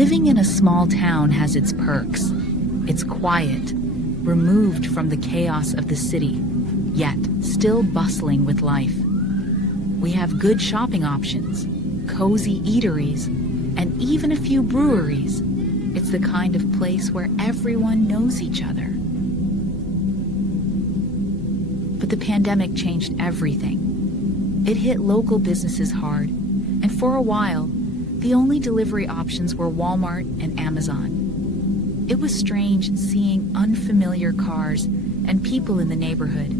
Living in a small town has its perks. It's quiet, removed from the chaos of the city, yet still bustling with life. We have good shopping options, cozy eateries, and even a few breweries. It's the kind of place where everyone knows each other. But the pandemic changed everything. It hit local businesses hard, and for a while, the only delivery options were Walmart and Amazon. It was strange seeing unfamiliar cars and people in the neighborhood.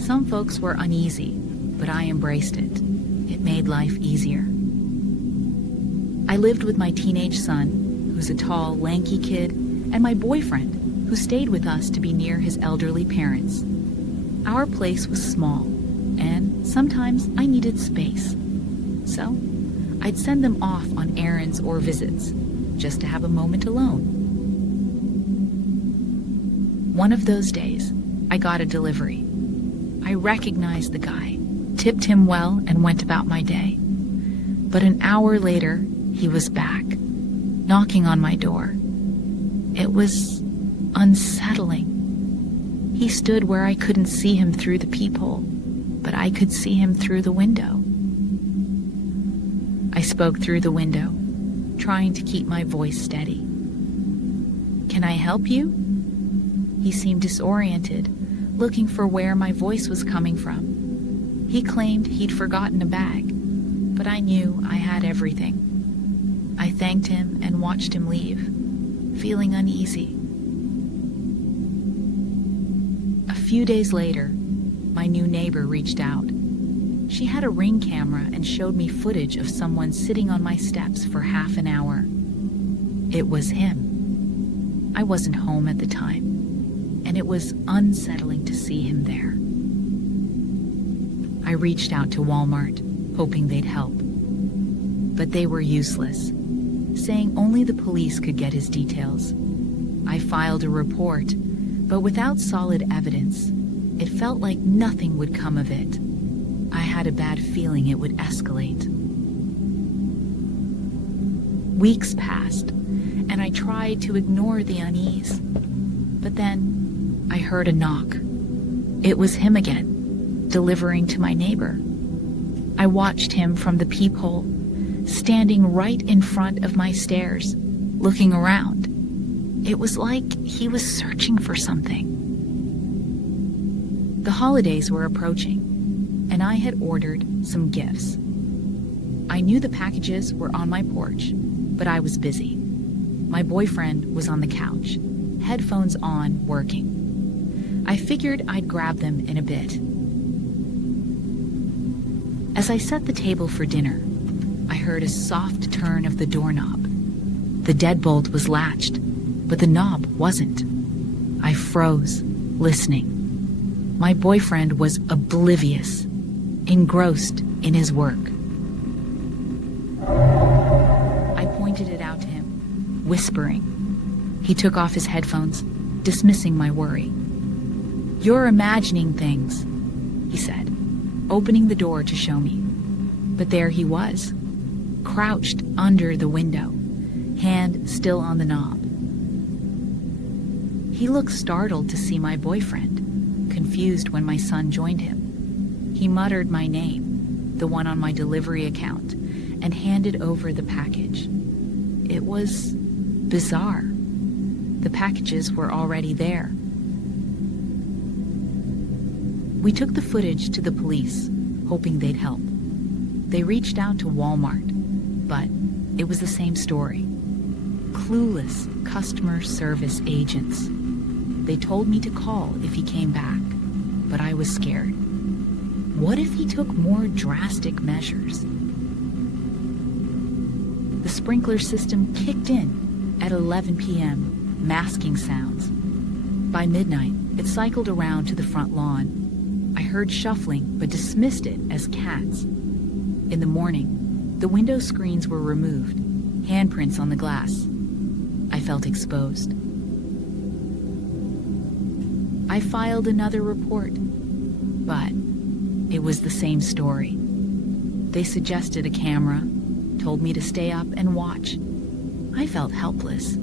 Some folks were uneasy, but I embraced it. It made life easier. I lived with my teenage son, who's a tall, lanky kid, and my boyfriend, who stayed with us to be near his elderly parents. Our place was small, and sometimes I needed space. So, I'd send them off on errands or visits, just to have a moment alone. One of those days, I got a delivery. I recognized the guy, tipped him well, and went about my day. But an hour later, he was back, knocking on my door. It was unsettling. He stood where I couldn't see him through the peephole, but I could see him through the window. I spoke through the window, trying to keep my voice steady. "Can I help you?" He seemed disoriented, looking for where my voice was coming from. He claimed he'd forgotten a bag, but I knew I had everything. I thanked him and watched him leave, feeling uneasy. A few days later, my new neighbor reached out. She had a Ring camera and showed me footage of someone sitting on my steps for half an hour. It was him. I wasn't home at the time, and it was unsettling to see him there. I reached out to Walmart, hoping they'd help. But they were useless, saying only the police could get his details. I filed a report, but without solid evidence, it felt like nothing would come of it. I had a bad feeling it would escalate. Weeks passed, and I tried to ignore the unease. But then I heard a knock. It was him again, delivering to my neighbor. I watched him from the peephole, standing right in front of my stairs, looking around. It was like he was searching for something. The holidays were approaching, and I had ordered some gifts. I knew the packages were on my porch, but I was busy. My boyfriend was on the couch, headphones on, working. I figured I'd grab them in a bit. As I set the table for dinner, I heard a soft turn of the doorknob. The deadbolt was latched, but the knob wasn't. I froze, listening. My boyfriend was oblivious, engrossed in his work. I pointed it out to him, whispering. He took off his headphones, dismissing my worry. "You're imagining things," he said, opening the door to show me. But there he was, crouched under the window, hand still on the knob. He looked startled to see my boyfriend, confused when my son joined him. He muttered my name, the one on my delivery account, and handed over the package. It was bizarre. The packages were already there. We took the footage to the police, hoping they'd help. They reached out to Walmart, but it was the same story. Clueless customer service agents. They told me to call if he came back, but I was scared. What if he took more drastic measures? The sprinkler system kicked in at 11 p.m., masking sounds. By midnight, it cycled around to the front lawn. I heard shuffling, but dismissed it as cats. In the morning, the window screens were removed, handprints on the glass. I felt exposed. I filed another report, but it was the same story. They suggested a camera, told me to stay up and watch. I felt helpless.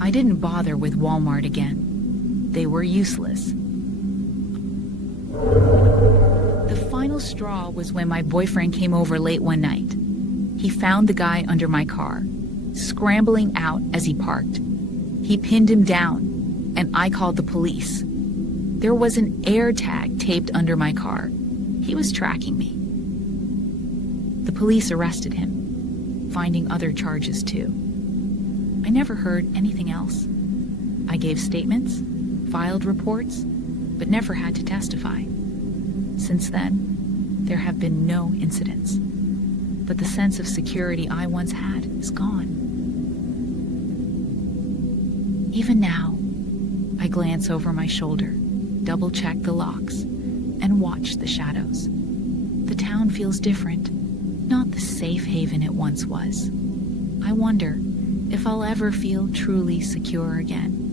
I didn't bother with Walmart again. They were useless. The final straw was when my boyfriend came over late one night. He found the guy under my car, scrambling out as he parked. He pinned him down, and I called the police. There was an air tag taped under my car. He was tracking me. The police arrested him, finding other charges too. I never heard anything else. I gave statements, filed reports, but never had to testify. Since then, there have been no incidents. But the sense of security I once had is gone. Even now, I glance over my shoulder, double-check the locks, and watch the shadows. The town feels different, not the safe haven it once was. I wonder if I'll ever feel truly secure again.